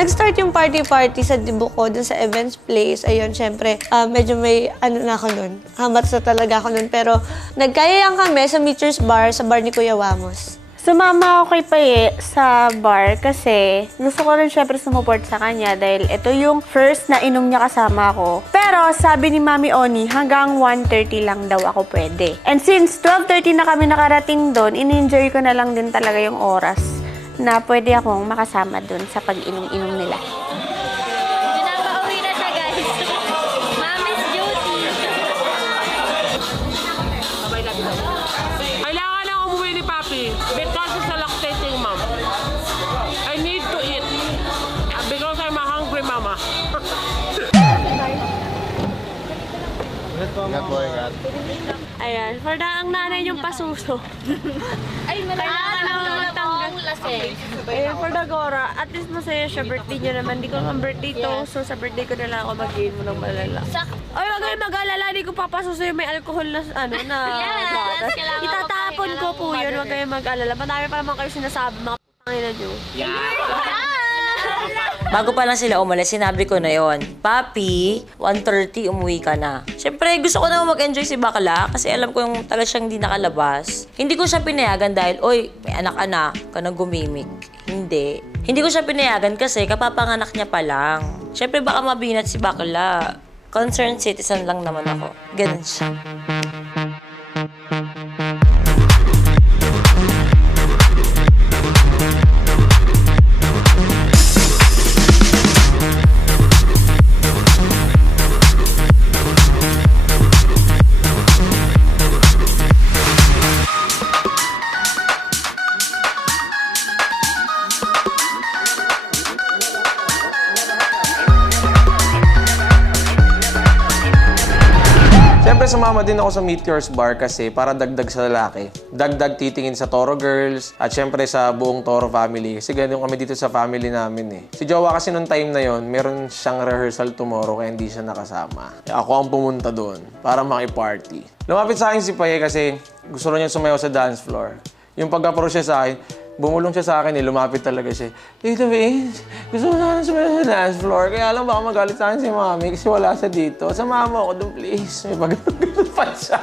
Nag-start yung party-party sa dibo ko dun sa events place. Ayun, syempre, medyo may na ako nun. Hamat sa talaga ako nun. Pero nagkayayang kami sa Meteors Bar, sa bar ni Kuya Wamos. Sumama ako kay Paye sa bar kasi gusto ko rin syempre sumuport sa kanya dahil ito yung first na inom niya kasama ko. Pero sabi ni Mami Oni, hanggang 1:30 lang daw ako pwede. And since 12:30 na kami nakarating doon, in-enjoy ko na lang din talaga yung oras na pwede akong makasama doon sa pag-inom-inom nila. Pinapauwi na siya, guys. Mommy's duty. Kailangan na umuwi ni Papi because it's a lactating mom. I need to eat because I'm a hungry mama. Ayan, for ang nanay yung pasuso. Ay, malalaman na akong lasing. Ayan, for Gora, at least masaya siya. Birthday niya naman. Di ko naman birthday to, so sa birthday ko na lang ako mag-gain mo ng malala. Ay, wag kayong mag-alala. Di ko papasuso yung may alcohol na, na gatas. kailangan Itatapon ko po yun. Wag kayong mag-alala. Madami pa naman kayo sinasabi, mga p***angin nyo. Bago pa lang sila umalis, sinabi ko na yon, Papi, 1:30 umuwi ka na. Siyempre, gusto ko na mag-enjoy si Bakla kasi alam ko yung talaga siyang hindi nakalabas. Hindi ko siya pinayagan dahil, oy, may anak-anak ka nang gumimik. Hindi. Hindi ko siya pinayagan kasi kapapanganak niya pa lang. Siyempre, baka mabinat si Bakla. Concerned citizen lang naman ako. Ganun siya. Siyempre, sumama din ako sa Meteors Bar kasi para dagdag sa lalaki. Dagdag titingin sa Toro Girls at siyempre sa buong Toro family. Kasi ganun kami dito sa family namin eh. Si Jowa kasi nung time na yon, meron siyang rehearsal tomorrow kaya hindi siya nakasama. Ako ang pumunta doon para makiparty. Lumapit sa akin si Paye kasi gusto niya sumayaw sa dance floor. Yung pag-approach siya sa akin, bumulong siya sa akin eh, lumapit talaga siya. Tito Vince, gusto ko sana sumayaw sa dance floor. Kaya lang baka magalit sa akin si Mami kasi wala siya dito. Samahan mo ako doon, please. May pag-ganun pa siya.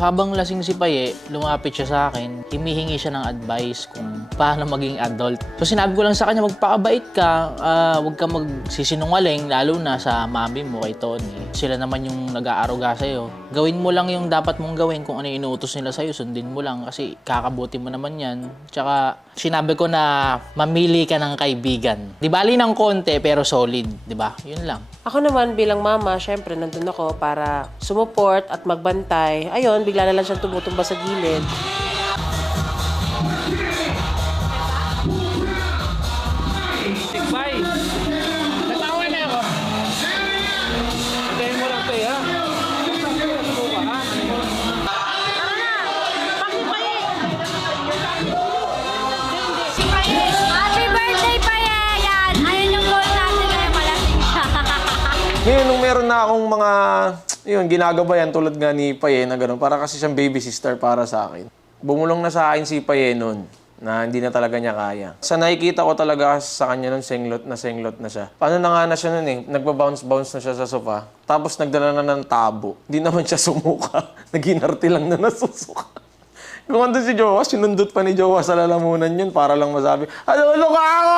Habang lasing si Paye, lumapit siya sa akin, himihingi siya ng advice kung paano maging adult. So sinabi ko lang sa kanya, magpakabait ka, huwag ka magsisinungaling, lalo na sa mami mo kay Tony. Sila naman yung nag-aaruga sa'yo. Gawin mo lang yung dapat mong gawin kung ano yung inuutos nila sa'yo, sundin mo lang kasi kakabuti mo naman yan. Tsaka sinabi ko na mamili ka ng kaibigan. Di bali ng konti pero solid, di ba? Yun lang. Ako naman bilang mama, syempre nandun ako para sumuport at magbantay. Ayun, bigla na lang siyang tumutumba sa gilid. Bye! Natawa na ako! Antayin mo lang tayo, ha? Happy birthday pa yan! Ayun yung goal natin ngayon, malasing siya. Ngayon, nung meron na akong mga, ginagabayan tulad nga ni Paye na gano'n, para kasi siyang baby sister para sa akin. Bumulong na sa akin si Paye noon na hindi na talaga niya kaya. Sa nakikita ko talaga sa kanya noon, senglot na siya. Paano na nga na siya noon eh, nagbabounce-bounce na siya sa sofa, tapos nagdala na ng tabo. Hindi naman siya sumuka, naginarte lang na nasusuka. Kung andun si Jowa, sinundot pa ni Jowa sa lalamunan yun para lang masabi, ano ka ako?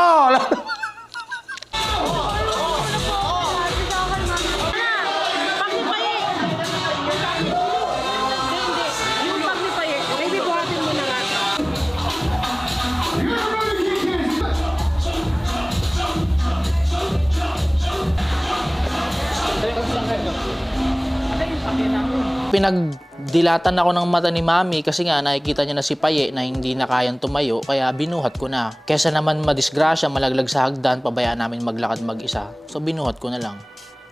Pinagdilatan ako ng mata ni Mami kasi nga nakikita niya na si Paye na hindi na kayang tumayo kaya binuhat ko na. Kesa naman madisgrasya, malaglag sa hagdan, pabayaan namin maglakad mag-isa. So binuhat ko na lang.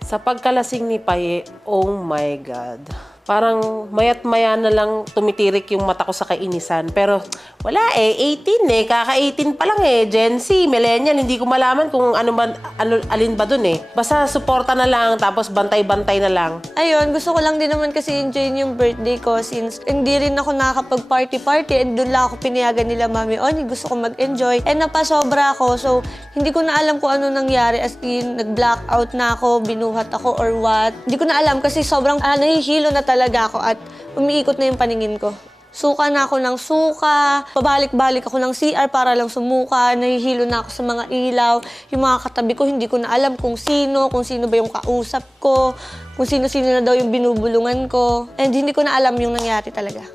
Sa pagkalasing ni Paye, oh my God. parang mayat maya na lang tumitirik yung mata ko sa kainisan. Pero wala 18 kaka-18 pa lang Gen Z, millennial, hindi ko malaman kung alin ba dun Basta suporta na lang, tapos bantay-bantay na lang. Ayun, gusto ko lang din naman kasi enjoy yung birthday ko since hindi rin ako nakakapag-party-party and doon lang ako pinayagan nila Mami Oni. Gusto ko mag-enjoy and napasobra ako. So, hindi ko na alam kung ano nangyari as in, nag-blackout na ako, binuhat ako or what. Hindi ko na alam kasi sobrang nahihilo na talaga ako at umiikot na yung paningin ko. Suka na ako ng suka, pabalik-balik ako ng CR para lang sumuka, nahihilo na ako sa mga ilaw. Yung mga katabi ko, hindi ko na alam kung sino ba yung kausap ko, kung sino-sino na daw yung binubulungan ko. And hindi ko na alam yung nangyari talaga.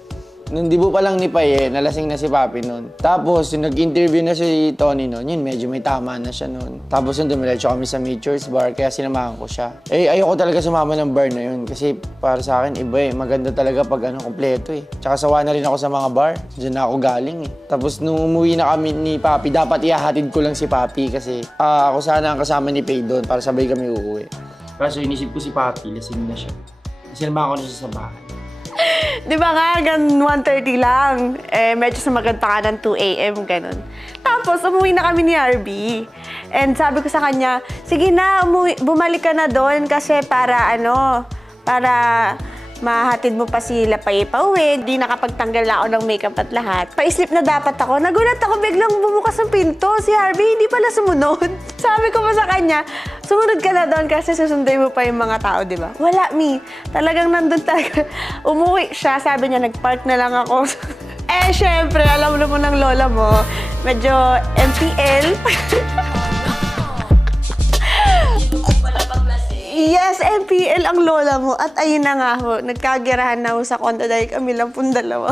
Nung dibo pa lang ni Paye, nalasing na si Papi noon. Tapos, yung nag-interview na si Tony noon, yun, medyo may tama na siya noon. Tapos, yung dumiretso kami sa Nature's Bar, kaya sinamahan ko siya. Ayoko talaga sumama ng bar na yun. Kasi para sa akin, iba maganda talaga pag kompleto Tsaka sawa na rin ako sa mga bar. Diyan na ako galing Tapos, nung umuwi na kami ni Papi, dapat ihahatid ko lang si Papi kasi ako sana ang kasama ni Pay doon para sabay kami uuwi. Kaso inisip ko si Papi, lasing na siya. Sinamahan ko na siya sa bahay. Di ba nga, hanggang 1:30 lang. Medyo sumagat pa ka ng 2 a.m., ganun. Tapos, umuwi na kami ni RB. And sabi ko sa kanya, sige na, bumalik ka na doon kasi para mahatid mo pa sila pauwi. Di nakapagtanggal na ako ng makeup at lahat. Pa-sleep na dapat ako. Nagulat ako, biglang bumukas ng pinto. Si Harvey hindi pala sumunod. Sabi ko pa sa kanya, sumunod ka na doon kasi susunday mo pa yung mga tao, di ba? Wala, Mi. Talagang nandun talaga. Umuwi siya. Sabi niya, nag-park na lang ako. Syempre, alam mo ng lola mo, medyo MPL. Yes, MPL ang lola mo. At ayun na nga ho, nagkagirahan na ho sa kondo dahil kami lang pong dalawa.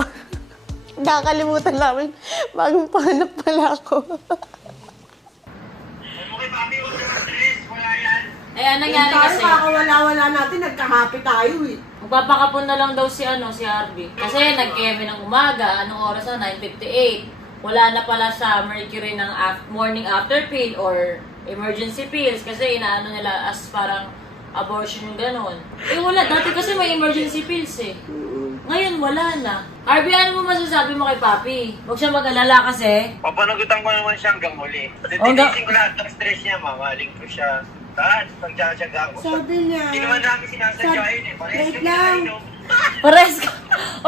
Nakakalimutan namin, bagong panganap pala ako. Anong nangyari kasi? Wala natin, nagka-happy tayo Magpapakapon na lang daw si Harvey. Kasi nag-keme ng umaga, anong oras na? 9:58. Wala na pala sa Mercury ng morning after pill or emergency pills kasi inaano nila as parang abortion gano'n. Wala. Dati kasi may emergency pills Ngayon, wala na. Harvey, ano mo masasabi mo kay Papi? Huwag siya mag-alala kasi. Papanagutan ko naman siya hanggang huli. Tinisin ko lahat ng stress niya, mamaling ko siya. Lahat, pagtsatsaga ko. Sabi niya. Hindi naman namin sinasadya yun Pares ko kinainom. Pares ko.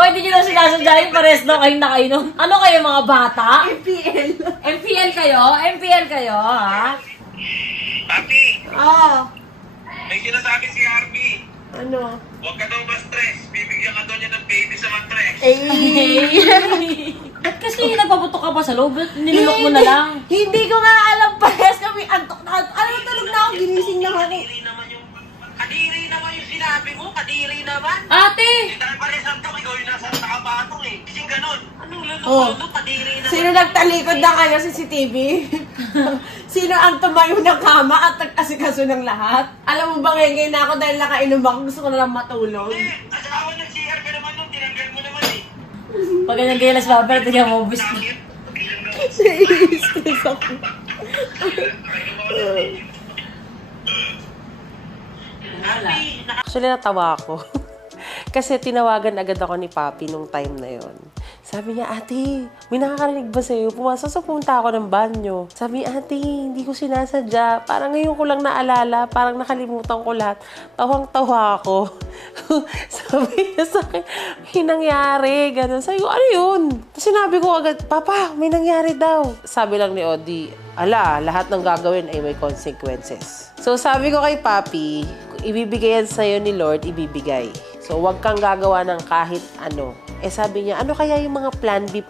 Hindi nyo na sinasadyain, pares daw kayong nakainom. Ano kayo mga bata? MPL. MPL kayo? MPL kayo, ha? Papi, may sinasabi si Harvey. Ano? Huwag ka daw ma-stress. Bibigyan ka daw niya ng baby sa mattress. Ba't kasi nagpaputok ka pa sa loob? Nilulok mo na lang. Hindi ko nga alam, parehas kami antok na. Alam mo, tulog na ako, ginising lang ako. Kadiri naman yung sinabi mo. Kadiri naman. Ate! Hindi tayo pares antok. Ikaw yung nasa nakabatong Kasing ganun. Anong lulok? Kadiri naman. Sino nagtalikod na kayo sa CCTV? Sino ang tumayo ng kama at nag-asikaso ng lahat? Alam mo ba ngayon na ako dahil nakainom ako, gusto ko na lang matulog. Asawa ng CR ka naman nung tinanggal mo naman Pag ganyan kayo las paper, tignan mo, bus na. Stress ako. Actually, natawa ako. Kasi tinawagan agad ako ni Papi nung time na yon. Sabi niya, ate, may nakakarinig ba sa'yo? Pumunta ako ng banyo. Sabi niya, ate, hindi ko sinasadya. Parang ngayon ko lang naalala. Parang nakalimutan ko lahat. Tawang-tawa ako. Sabi niya sa akin, may nangyari. Ganun. Sabi ko, ano yun? Sinabi ko agad, Papa, may nangyari daw. Sabi lang ni Odi, lahat ng gagawin ay may consequences. So sabi ko kay Papi, kung ibibigay yan sa'yo ni Lord, ibibigay. So huwag kang gagawa ng kahit ano. Sabi niya, ano kaya yung mga plan B,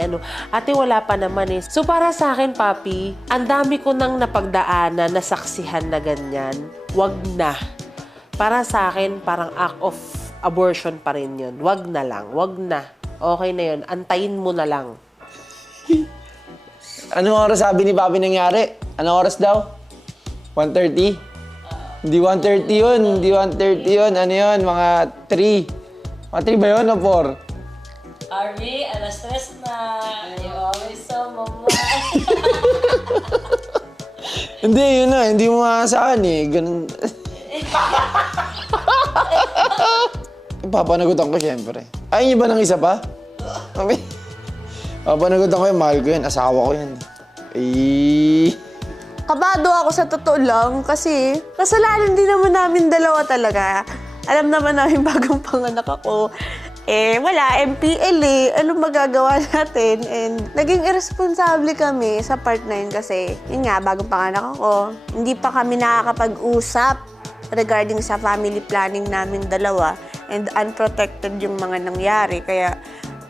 ano? Ate, wala pa naman So para sa akin, Papi, ang dami ko nang napagdaanan, nasaksihan na ganyan. Wag na. Para sa akin, parang act of abortion pa rin yun. Wag na lang. Wag na. Okay na yun. Antayin mo na lang. Anong oras sabi ni Papi nangyari? Anong oras daw? 1:30? Hindi 1:30 yun. Hindi 1:30 yun. Ano yun? Mga 3. Mga 3 ba yun o 4? Harvey, alas 3 na. You always so mama. Hindi, yun na. Hindi mo makasaan Ganun. Papanagutan ko syempre. Ayaw niyo ba ng isa pa? Sabi, papanagutan ko yan, mahal ko yan, asawa ko yan. Kabado ako sa totoo lang kasi kasalanan din naman namin dalawa talaga. Alam naman namin bagong panganak ako. Wala, MPL Anong magagawa natin? And naging irresponsible kami sa part na yun kasi, yun nga, bagong panganak ako. Hindi pa kami nakakapag-usap regarding sa family planning namin dalawa. And unprotected yung mga nangyari. Kaya,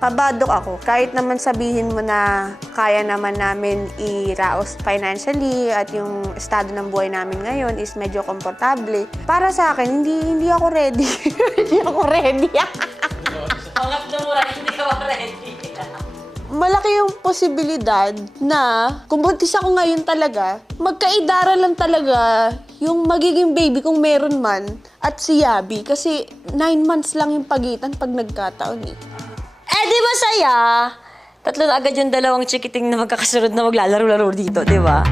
pabadok ako. Kahit naman sabihin mo na kaya naman namin i-raos financially at yung estado ng buhay namin ngayon is medyo komportable. Para sa akin, hindi ako ready. Hindi ako ready. Pangat na mura, hindi ka ready. Malaki yung posibilidad na kung buntis ako ngayon talaga, magkaidara lang talaga yung magiging baby kung meron man at si Yabi. Kasi 9 months lang yung pagitan pag nagkataon eh. Di ba saya? Tatlo na agad yung dalawang chikiting na magkakasunod na maglalaro-laro dito, di ba?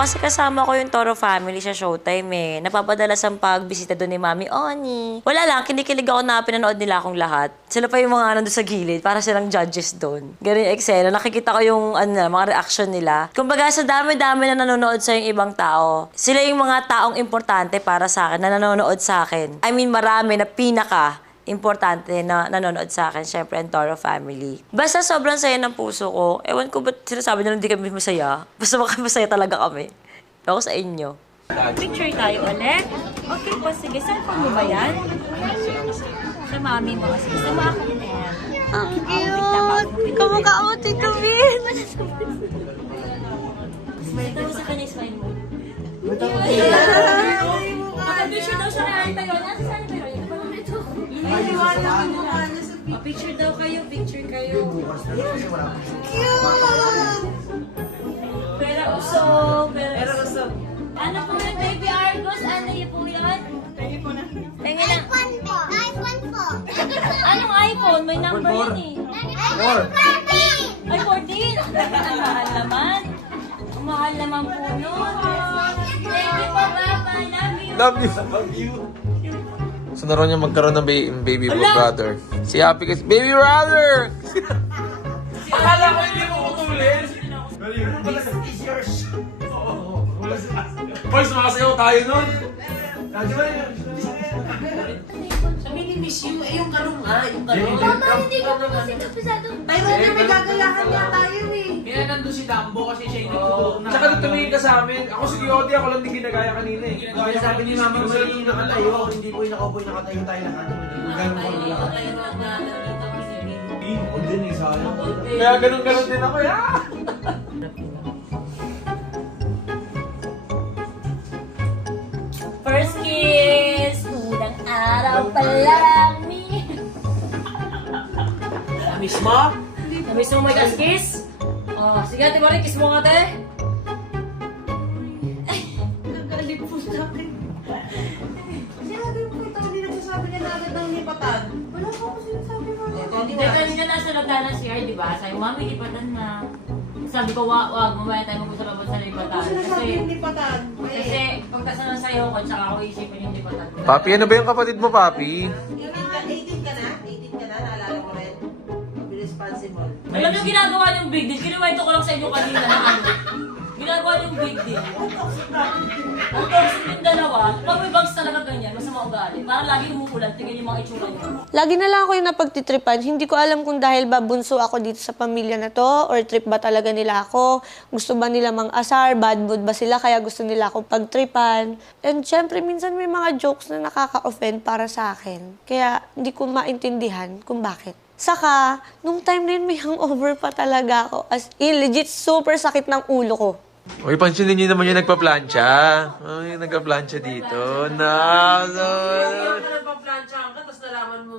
Kasi kasama ko yung Toro family sa Showtime Napapadalas ang pagbisita doon ni Mami Oni. Wala lang, kinikilig ako na pinanood nila akong lahat. Sila pa yung mga nandun sa gilid, para silang judges doon. Ganun yung eksena, nakikita ko yung mga reaction nila. Kumbaga sa dami-dami na nanonood sa yung ibang tao, sila yung mga taong importante para sa akin, na nanonood sa akin. I mean, marami na importante na nanonood sa akin, syempre, ang Toro family. Basta sobrang saya ng puso ko. Ewan ko ba't sinasabi nila hindi kami masaya. Basta masaya talaga kami. Ako sa inyo. Picture tayo ulit. Okay po, sige. Cellphone mo ba yan? Sa mami mo. Sige, sama ako na yan. Ang cute! Kamukha mo, Tito Vin! Smile daw sa kanya, smile mo. Picture daw siya kaya tayo. Nasa saan tayo? Picture daw kayo, picture kayo. Pera usog, pera usog. Ano po yung baby Argos? Ano yung po yun? Tingnan na. iPhone po. iPhone po. Anong iPhone? May number yun iPhone 14. Ay, 14? Ang mahal naman. Ang mahal naman po nun. Thank you po, Papa. Love you. So naroon niya magkaroon ng baby brother. Si Happy kasi, baby brother! Akala ko hindi mo kutulis. This is yours. Boy, sumasayaw tayo nun. Sabi ni Miss You, yung karong nga, yung karong. Mama, hindi ko po kasi kapisado. Tayo na may gagayahan niya tayo Kaya nandun si Dambo kasi siya yung nagtutulong na. Tsaka tumingin ka sa amin. Ako si Yodi, ako lang din ginagaya kanina Kaya sabi ni Mama, may nakatayo. Hindi po yung nakaupoy, nakatayo tayo lahat. Kaya ganun-ganun din ako. First kiss! Unang araw pa lang ni... Miss mo? Namiss mo may kiss? Oh, sige, Ate Marie, kiss mo nga, ate. Nagalit po sa akin. Sinabi po ito, hindi nagsasabi niya na agad ng lipatan. Wala po ako sinasabi mo. Hindi, kanina nasa lagda ng CR, di ba? Sabi, Mami, lipatan na. Sabi ko, wag, mamaya tayo mag-usap sa lipatan. Sinasabi yung lipatan. Kasi pagkasa ng sayo ko, tsaka ako isipin yung lipatan. Papi, ano ba yung kapatid mo, Papi? 18 ka na? 18 ka na? Naalala ko rin. Be responsible. Alam niyo, ginagawa niyong big deal. Kinuwento ko lang sa inyo kanina na ginagawa niyong big deal. Ang toxic yung dalawa, pag may bags talaga ganyan, masama ugali. Parang lagi umuulan, tingnan yung mga itsura niyo. Lagi na lang ako yung napagtitripan. Hindi ko alam kung dahil ba bunso ako dito sa pamilya na to or trip ba talaga nila ako. Gusto ba nila mang-asar, bad mood ba sila kaya gusto nila ako pagtripan. And syempre, minsan may mga jokes na nakaka-offend para sa akin. Kaya hindi ko maintindihan kung bakit. Saka, nung time na yun, may hangover pa talaga ako. As in, legit, super sakit ng ulo ko. Uy, pansinin niyo naman yung nagpa-plancha. Ay, nagpa-plancha dito. Ayaw ka nagpa-planchahan ka, tapos nalaman mo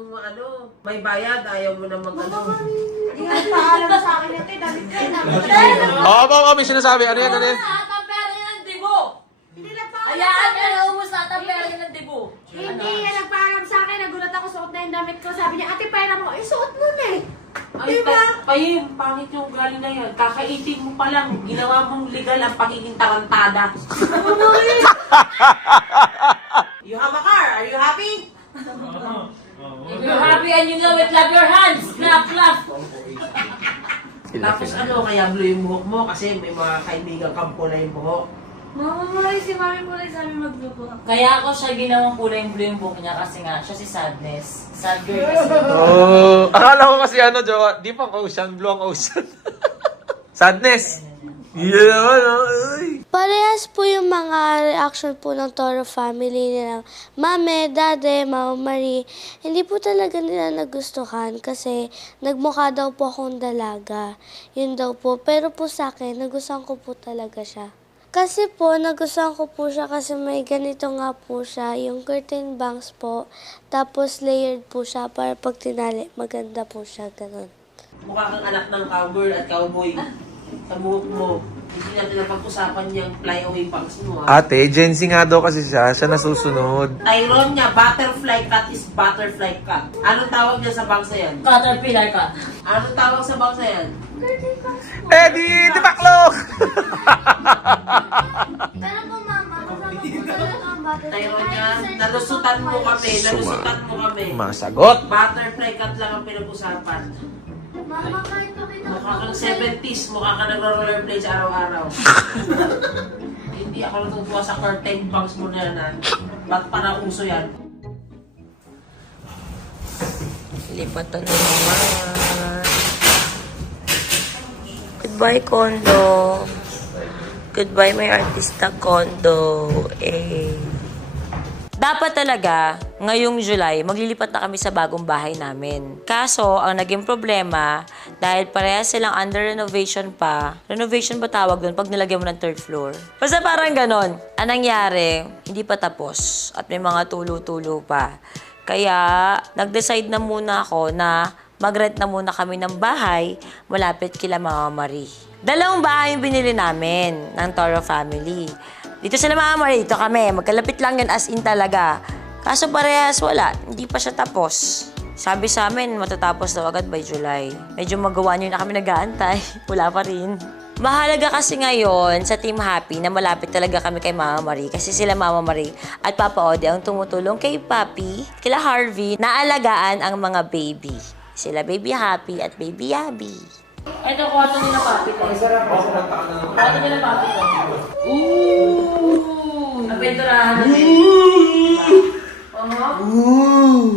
may bayad, ayaw mo na mag-ano. Hindi nga paalam sa akin ito, damit ko na. Oo, kami sinasabi. Ano yan, ano yan? Tatapera ng dibo! Hindi lang paalam. Hayaan ka na umus, tatapera ng dibo! Hindi yan nagpaalam sa akin. Nagulat ako, suot na yung damit ko. Sabi niya, ate, pera mo. Eh, suot mo na eh. Ay, Payim, pangit yung galing na yan. Kakaitin mo pa lang, ginawa mong legal ang pagiging tarantada. You have a car, are you happy? If you're happy and you know it, clap your hands! Clap, clap! Tapos kaya blue yung buhok mo kasi may mga kaibigan kang pula yung buhok. Mama, si Mami po rin sabi maglupo. Kaya ako siya ginawang kulay blue yung buhok niya kasi nga, siya si Sadness. Sad girl kasi. Oh, akala ko kasi Jowa, di pang ocean, blue ang ocean. Sadness. Yeah, ay. Parehas po yung mga reaction po ng Toro family nila. Mame, Dade, Mama Marie, hindi po talaga nila nagustuhan kasi nagmukha daw po akong dalaga. Yun daw po. Pero po sa akin, nagustuhan ko po talaga siya. Kasi po, nagustuhan ko po siya kasi may ganito nga po siya, yung curtain bangs po, tapos layered po siya para pag tinali, maganda po siya, ganun. Mukha kang anak ng cowgirl at cowboy. Sa buhok mo. Hindi natin napag-usapan yung flyaway bangs mo. Ate, Gen Z nga daw kasi siya nasusunod. Tyron niya, butterfly cut is butterfly cut. Anong tawag niya sa bangs na yan? Caterpillar ka. Anong tawag sa bangs na yan? Eddie, di baklok! Pero po, Mama, kasama po talaga ang bata. Tyron niya, nalusutan mo kami. Masagot! Butterfly cut lang ang pinag-usapan. Mama, kahit pakita ko Mukha kang 70s, mukha kang nagro-rollerblades araw-araw. Hindi ako natutuwa sa curtain bangs mo na yan. Ba't pa nauso yan? Lipatan na naman. Goodbye, condo. Goodbye, my artista condo. Dapat talaga, ngayong July, maglilipat na kami sa bagong bahay namin. Kaso, ang naging problema, dahil pareha silang under renovation pa tawag doon pag nilagyan mo ng third floor? Basta parang ganon. Ang nangyari, hindi pa tapos at may mga tulo-tulo pa. Kaya, nag-decide na muna ako na mag-rent na muna kami ng bahay malapit kila Mama Marie. 2 bahay yung binili namin ng Toro family. Dito sila Mama Marie, dito kami. Magkalapit lang yan as in talaga. Kaso parehas wala, hindi pa siya tapos. Sabi sa amin, matatapos daw agad by July. Medyo magawa niyo na kami nag-aantay. Wala pa rin. Mahalaga kasi ngayon sa Team Happy na malapit talaga kami kay Mama Marie kasi sila Mama Marie at Papa Ode ang tumutulong kay Papi, kila Harvey, na alagaan ang mga baby. Sila Baby Happy at Baby Abby. Ito, kwarto nila Papi ko. Kwarto nila Papi ko. Ooh! Napenturahan natin.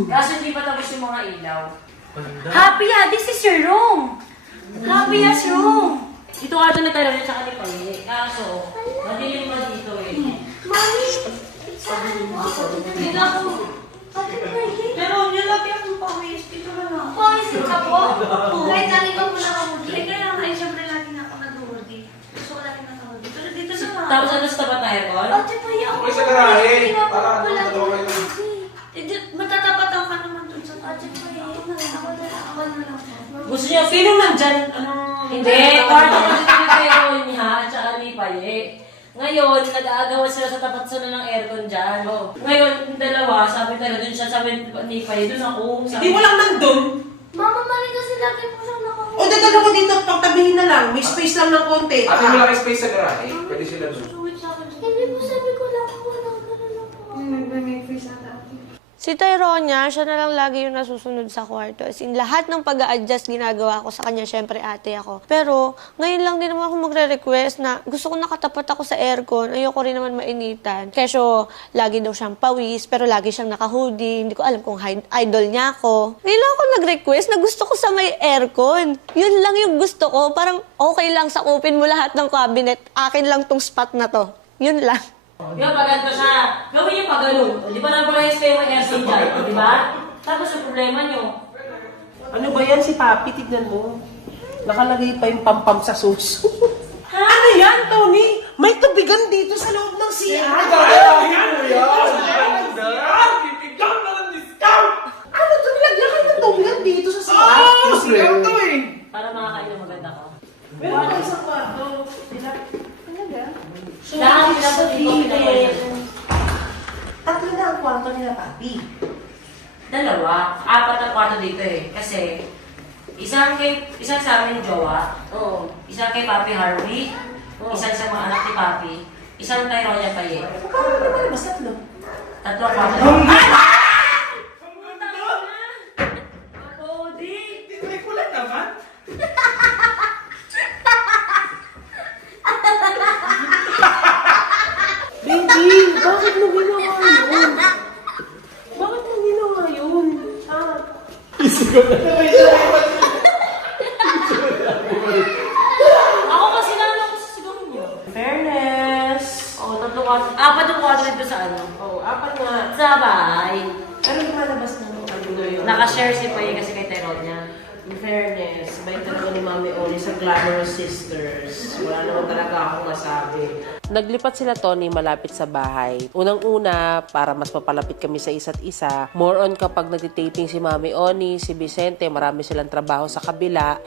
Kaso hindi pa tapos yung mga ilaw. Happy, this is your room. Happy as room. Dito ka doon na tayo rin sa kanila. Kaso, madilim pa dito eh. Mami! Dito ako. Pero nilagay akong pawis. Dito na lang. Pawisin ka po? Kahit dali ko muna ako Hindi kaya nga, siyempre lagi na ako nag-hoodie. Gusto ko lagi nag-hoodie. Pero dito na lang. Tapos ano sa tapat na aircon? Ate, paya ako. Uy, sa garahe. Para Para ano, dalawa kayo. Matatapatan ka naman dun sa Ate, paya ako na lang. Ako na lang. Gusto niya, sino nandyan? Hindi, kwarto na dito ni Pero niya at saka ni Paye. Ngayon, nag-aagawan sila sa tapat sila ng aircon dyan. Ngayon, yung dalawa, sabi tayo dun siya, sabi ni Paye, dun ako. Hindi mo lang nandun. Mama, mali kasi lagi po siyang nakakuha. O, dadalo ko dito, pagtabihin na lang. May space lang ng konti. Ate, wala kayo space sa garahe. Pwede sila doon. Hindi po sabi ko lang ako lang. Ganun lang po. Nag-make face ata. Si Tyronia, siya na lang lagi yung nasusunod sa kwarto. As in, lahat ng pag-a-adjust ginagawa ko sa kanya, syempre ate ako. Pero, ngayon lang din naman ako magre-request na gusto ko nakatapat ako sa aircon, ayoko rin naman mainitan. Kesyo, lagi daw siyang pawis, pero lagi siyang naka-hoodie. Hindi ko alam kung idol niya ako. Ngayon lang ako nag-request na gusto ko sa may aircon. Yun lang yung gusto ko. Parang okay lang, sakupin mo lahat ng cabinet. Akin lang tong spot na to. Yun lang. Yung pagano siya, gawin yung pagano. Di ba naparehas kayo ng aircon dyan? Di ba? Tapos yung problema nyo. Ano ba yan si Papi? Tignan mo. Nakalagay pa yung pampam sa sauce. Ano yan, Tony? tubigan dito sa loob ng CR? Dahil mo yan! Bibigyan na ng discount! Ano to? Nilagyan kayo ng tubigan dito sa CR? Oo! Sigaw to eh! Para makakain ng maganda ka. Pero ano isang kwarto? Lahat nila po dito pinakain. Tatlo na ang kwarto nila, Papi. Dalawa. 4 ang kwarto dito eh. Kasi, isang sa amin ni Jowa. Oo. Isang kay Papi Harvey. Isang sa mga anak ni Papi. Isang kay Ronya Paye. Paano naman? Mas tatlo. 3 ang kwarto. Tinry ko lang naman. Baby, bakit mo ginawa yun? Bakit mo ginawa yun? Ah. Ako kasi nalang ako sa sigaw niyo. Fairness. Oo, 3 kwarto. 4 ang kwarto dito sa ano? Oo, apat nga. Sa bahay. Pero lumalabas na ng kagulo yun. Nakashare si Paye kasi kay Tyronia. In fairness, bait talaga ni Mami Oli sa Glamorous Sisters. Wala naman talaga akong masabi. Naglipat sila, Tony, malapit sa bahay. Unang-una, para mas mapalapit kami sa isa't isa. More on kapag nagtitaping si Mami Oni, si Vicente, marami silang trabaho sa kabila.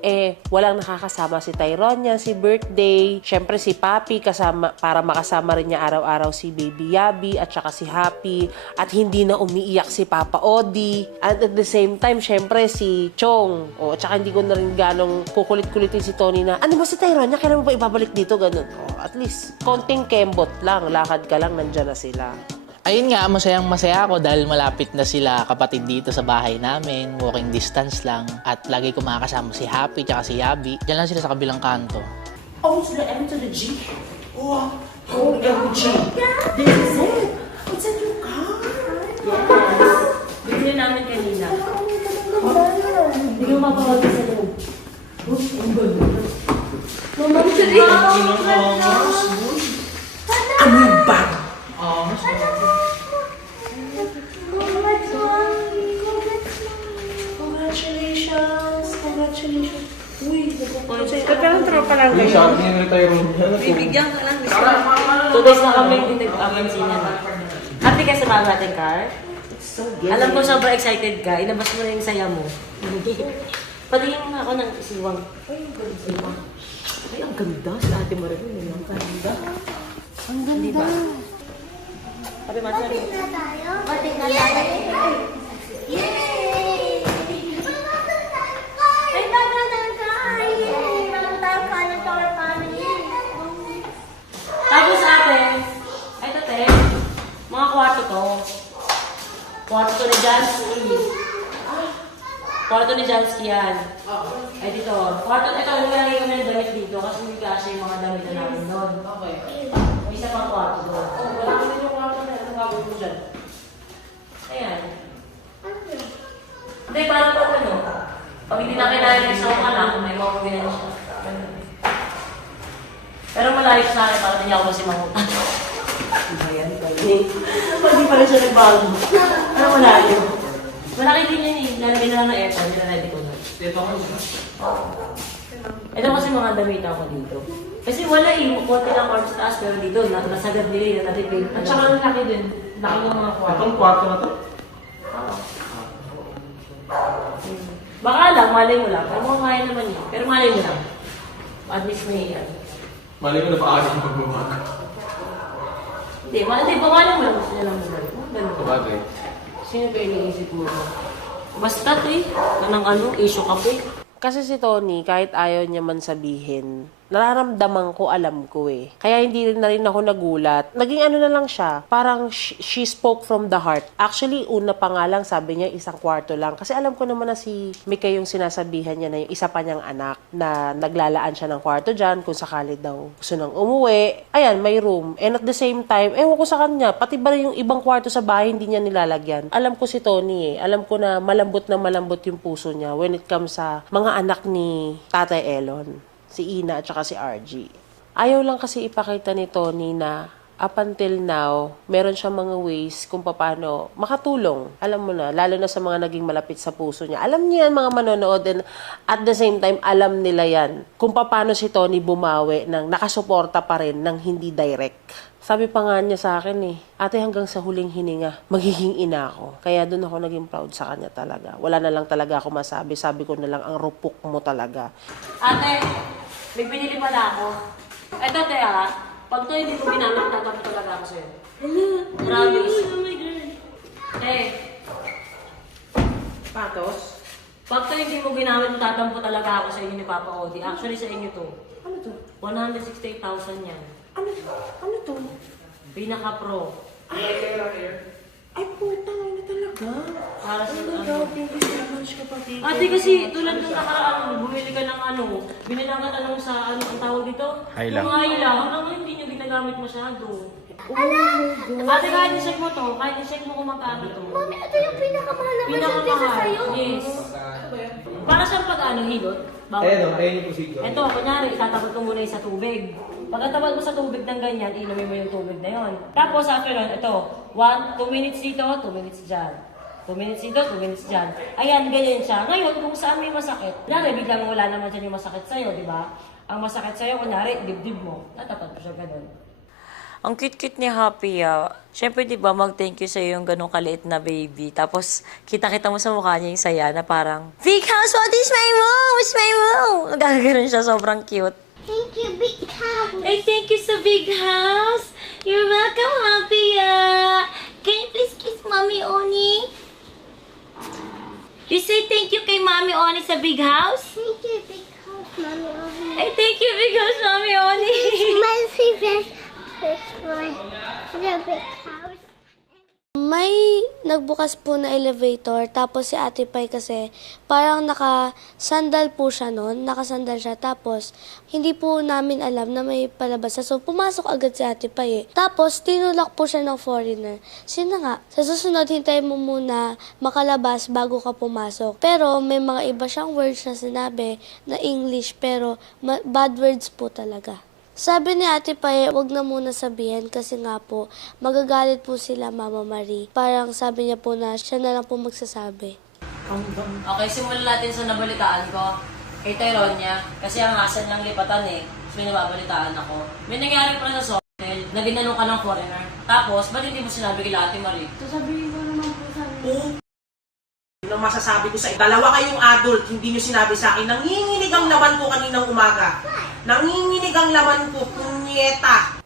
Walang nakakasama si Tyronia, si Birthday. Syempre si Papi, kasama, para makasama rin niya araw-araw si Baby Yabi at saka si Happy. At hindi na umiiyak si Papa Odi. And at the same time, syempre si Chong. At saka hindi ko na rin ganong kukulit-kulitin si Tony na, ano ba si Tyronia? Kailan mo ba ibabalik dito? Ganun. At least, konting kembot lang. Lakad ka lang, nandyan na sila. Ayun nga, masayang-masaya ako dahil malapit na sila kapatid dito sa bahay namin. Walking distance lang. At lagi ko makakasama si Happy tsaka si Yabi. Diyan lang sila sa kabilang kanto. Oh, it's the M to the G. Oh, OMG. This is it. It's a new car. Yes. Bigyan namin kanina. Hindi ko mapawag sa loob. Ano yung bag? Congratulations! Congratulations! Uy, nagpapalang tropa lang Yung sabi niya na tayo ron. Bibigyan ka lang. 2 days na kami hindi nag-agency niya. Happy ka sa bago nating car? Alam ko sobrang excited ka. Ilabas mo na yung saya mo. Patingin nga ako ng isiwang. Ay, ang ganda. Si Ate Marilyn. Ang ganda. Ang ganda. Diba? Sabi mo, sorry. Batik na tayo. Yay! Ay, tatang ka! Yay! Tatang ka ng Tower Family. Tapos ate, ito te, mga kwarto to. Kwarto to ni Jansky. Kwarto ni Jansky yan. Ay dito, kwarto, ito, nilagay kami ng damit dito kasi hindi kasi yung mga damit na namin doon. Okay. May isa pang kwarto doon. Oh, wala kami yung kwarto na. Anong gagawin mo dyan? Ayan. Hindi, parang pag ano, pag hindi na kailangan ng isang anak, may mauwi na siya. Pero malayo sa akin, parang hindi ako kasi mangutan. Ayan, Hindi pa rin siya nagbago. Ano malayo? Malaki din yan eh. Lalagay na lang ng aircon, nilalagay ko na. Dito ako. Ito kasi mga damit ako dito. Kasi wala eh, konti lang kwarto sa taas, pero dito, nasagad nila yung natipid. At saka ang laki din. Laki ng mga kwarto. Itong kwarto na to? Baka lang, malay mo lang. Pero mga kaya naman yun. Pero malay mo lang. At least may yan. Mali ko na pa agad yung pagbumak. Hindi, malay mo lang. Gusto niya lang bumalik. Ganun. Sabagay. Sino ba iniisip mo? Basta eh. Kanang issue ka po eh. Kasi si Tony, kahit ayaw niya man sabihin, nararamdaman ko, alam ko eh. Kaya hindi na rin ako nagulat. Naging ano na lang siya, parang she spoke from the heart. Actually, una pa nga lang, sabi niya, 1 kwarto lang. Kasi alam ko naman na si Mika yung sinasabihan niya na yung isa pa niyang anak na naglalaan siya ng kwarto dyan kung sakali daw gusto nang umuwi. Ayan, may room. And at the same time, ewan ko sa kanya, pati ba yung ibang kwarto sa bahay, hindi niya nilalagyan. Alam ko si Tony eh. Alam ko na malambot yung puso niya when it comes sa mga anak ni Tatay Elon. Si Ina at saka si RG. Ayaw lang kasi ipakita ni Tony na up until now, meron siyang mga ways kung paano makatulong. Alam mo na, lalo na sa mga naging malapit sa puso niya. Alam niya yan, mga manonood, and at the same time, alam nila yan. Kung paano si Tony bumawi ng nakasuporta pa rin ng hindi direct. Sabi pa nga niya sa akin ate, hanggang sa huling hininga, magiging ina ako. Kaya doon ako naging proud sa kanya talaga. Wala na lang talaga ako masabi. Sabi ko na lang, ang rupok mo talaga. Ate, may pinili pala ako. Eto, te, pag to hindi mo ginamit, tatapos talaga ako sa'yo. Promise. Oh my God. Patos? Pag to hindi mo ginamit, tatampo talaga ako sa inyo ni Papa Odi. Actually, sa inyo to. Ano to? 168,000 yan. Ano to? Pinaka-pro. Ay, putang ina talaga. Para sa Thank you so much, kapatid. Ate, kasi tulad ng nakaraan, bumili ka ng binilangan sa ang tawag dito? Hayla. Yung hayla, hanggang ngayon hindi nyo ginagamit masyado. Ate, kahit i-check mo to, kahit i-check mo kung magkano to. Mami, ito yung pinakamahal na masyadesa Pinakamahal. sa'yo. Yes. Para siyang hilot. Ayan yung procedure. Ito, kunyari, itatabot mo muna yung sa tubig. Pagkatabot mo sa tubig ng ganyan, inumin mo yung tubig na yon. Tapos, after nun, ito, 2 minutes dito, 2 minutes dyan. 2 minutes dito, 2 minutes dyan. Ayan, ganyan siya. Ngayon, kung saan may masakit, kunyari, biglang wala naman dyan yung masakit sa'yo, di ba? Ang masakit sa'yo, kunyari, dibdib mo. Tatapat mo siya ganun. Ang cute-cute ni Happy, Siyempre, di ba, mag-thank you sa'yo yung ganun kaliit na baby. Tapos, kita-kita mo sa mukha niya yung saya na parang, Big House, what is my room? What's my room? Nagkakaroon siya, sobrang cute. Thank you, big house. Hey, thank you sa Big House. You're welcome, Happy. Can you please kiss Mommy Oni? You say thank you kay Mommy Oni sa Big House? Thank you, big house, Mommy Oni. Hey, thank you, Big House, Mommy Oni. My favorite one, the big house. May nagbukas po na elevator, tapos si Ate Pai kasi parang nakasandal po siya noon, nakasandal siya, tapos hindi po namin alam na may palabas. So pumasok agad si Ate Pai. Tapos tinulak po siya ng foreigner. Sino nga, sa susunod hintayin mo muna makalabas bago ka pumasok. Pero may mga iba siyang words na sinabi na English, pero bad words po talaga. Sabi ni Ate Pai, wag na muna sabihin kasi nga po, magagalit po sila Mama Marie. Parang sabi niya po na siya na lang po magsasabi. Okay, simulan natin sa nabalitaan ko. Kay Tyronia, kasi ang hassle ng lipatan So, may nababalitaan ako. May nangyari pa sa hotel na ginanong ka ng foreigner. Tapos, ba't hindi mo sinabi kay Ate Marie? Sasabihin ko naman po sabi. Ang masasabi ko sa dalawa kayong adult, hindi nyo sinabi sa akin, nanginginig ang laman ko kaninang umaga. Nanginginig ang laman ko, punyeta.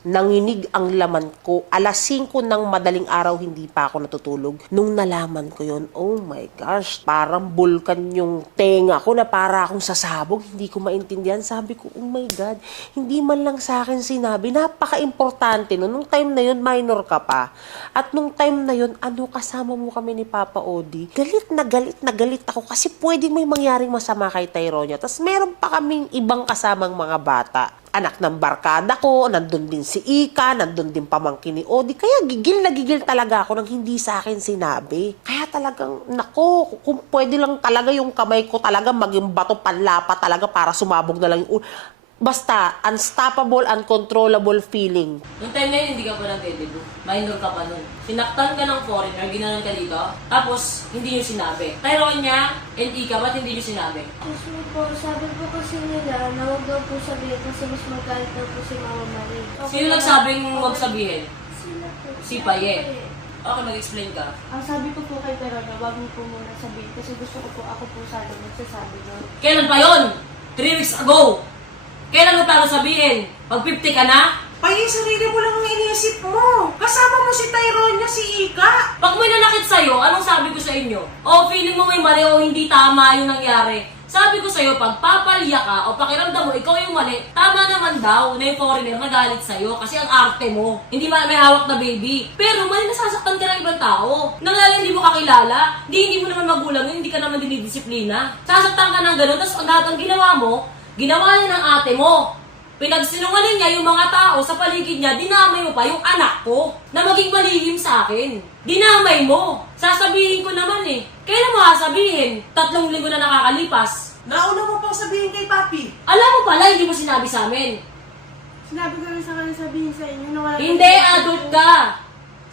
Nanginig ang laman ko. Alas 5 ng madaling araw, hindi pa ako natutulog. Nung nalaman ko yon, oh my gosh, parang bulkan yung tenga ko na para akong sasabog. Hindi ko maintindihan. Sabi ko, oh my God, hindi man lang sa akin sinabi. Napaka-importante no. Nung time na yon, minor ka pa. At nung time na yon, kasama mo kami ni Papa Odi. Galit na galit ako kasi pwedeng may mangyaring masama kay Tyronia. Tapos meron pa kaming ibang kasamang mga bata. Anak ng barkada ko, nandun din si Ika, nandun din pamangkin ni Odi. Kaya gigil na gigil talaga ako nang hindi sa akin sinabi. Kaya talagang, nako, kung pwede lang talaga yung kamay ko talaga maging bato panlapa talaga para sumabog na lang yung basta, unstoppable, uncontrollable feeling. Noong time na yun, hindi ka pa nag-deliver. Minor ka pa nun. Sinaktan ka ng foreigner, ginanon ka dito, tapos hindi nyo sinabi. Tyronia and Ika, ba't hindi nyo sinabi? Kasi po, sabi po kasi nila na huwag daw po sabihin kasi mas magalit daw po si Mama Marie. Sino nagsabing huwag sabihin? Sila po. Si Paye. Okay, mag-explain ka. Ang sabi ko po kay Perona, huwag mo po muna sabihin kasi gusto ko po ako po sana magsasabi nun. Kailan pa yun? 3 weeks ago. Kailan mo para sabihin? Pag 50 ka na? Paye, sarili mo lang ang iniisip mo. Kasama mo si Tyronia, si Ika. Pag may nanakit sa'yo, anong sabi ko sa inyo? O feeling mo may mali o hindi tama yung nangyari? Sabi ko sa'yo, pag papalya ka o pakiramdam mo, ikaw yung mali, tama naman daw na yung foreigner nagalit sa'yo kasi ang arte mo. Hindi may hawak na baby. Pero mali nasasaktan ka ng ibang tao. Nangyalang hindi mo kakilala, hindi mo naman magulang yun, hindi ka naman dinidisiplina. Sasaktan ka ng ganun, tapos ang ginawa mo, ginawa niya ng ate mo. Pinagsinungaling niya yung mga tao sa paligid niya, dinamay mo pa yung anak ko na maging malihim sa akin. Dinamay mo. Sasabihin ko naman Kailan mo sasabihin? 3 linggo na nakakalipas. Nauna mo pang sabihin kay Papi. Alam mo pala, hindi mo sinabi sa amin. Sinabi ko rin sa kanya sabihin sa inyo na wala... Hindi, adult ka!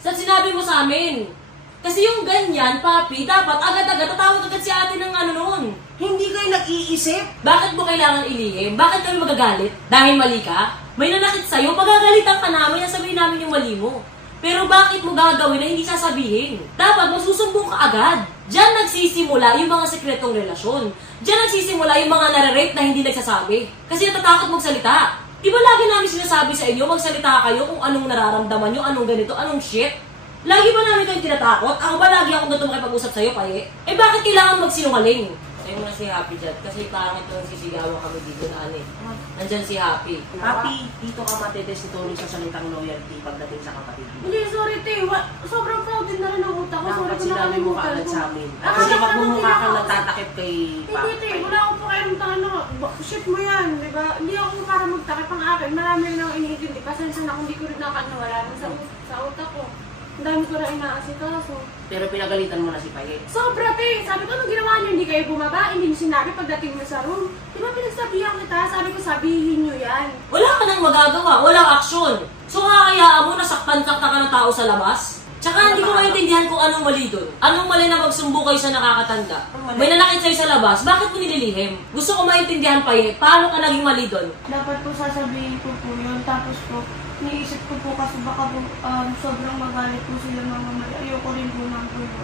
Sa sinabi mo sa amin. Kasi yung ganyan, papi, dapat agad-agad tatawag agad si ate ng ano noon. Hindi kayo nag-iisip? Bakit mo kailangan ilihim? Bakit kami magagalit? Dahil mali ka? May nanakit sa'yo, pagagalitan ka namin, sabihin namin yung mali mo. Pero bakit mo gagawin na hindi sasabihin? Dapat magsusumbong ka agad. Diyan nagsisimula yung mga sekretong relasyon. Diyan nagsisimula yung mga nare-rape na hindi nagsasabi. Kasi natatakot magsalita. Di ba lagi namin sinasabi sa inyo, magsalita kayo kung anong nararamdaman nyo, anong ganito, anong shit? Lagi ba namin kayong tinatakot? Ako ba lagi akong gusto makipag-usap sa'yo, Paye? Eh bakit kailangan magsinungaling? Sa'yo muna si Happy dyan, kasi parang ito sisigawan kami dito na ano eh. Nandyan si Happy. Happy, dito ka matitesituloy sa salitang loyalty pagdating sa kapatid mo. Hindi, sorry, te. Sobrang proud din na rin ang utak ko. Sorry Dapat ko na sinabi mo kalimutan kaagad ko. sa amin. Ah, Kasi wala magmumukha naman kang ako. nagtatakip kay Hindi, te. Wala akong pakialam ano. Shit mo yan, di ba? Hindi ako para magtakip ang akin. Marami rin akong iniintindi. Pasensya na kung di ko rin nakakawala sa utak ko. Ang dami ko rin inaasikaso. Pero pinagalitan mo na si Paye. Sobra, te. Sabi ko, anong ginawa niyo? Hindi kayo bumaba. Hindi niyo sinabi pagdating niyo sa room. Di ba pinagsabihan kita? Sabi ko, sabihin niyo yan. Wala ka nang magagawa, walang aksyon. So kakayaan mo, nasaktan-takta ka ng tao sa labas? Tsaka hindi ko maintindihan kung anong mali doon. Anong mali na magsumbo kayo sa nakakatanda? May nanakit sa'yo sa labas, bakit mo nililihim? Gusto ko maintindihan pa paano ka naging mali doon? Dapat po sasabihin ko po yun. Tapos po, niisip ko po kasi baka po sobrang magalit po sila mga mali. Ayoko rin po ng gulo.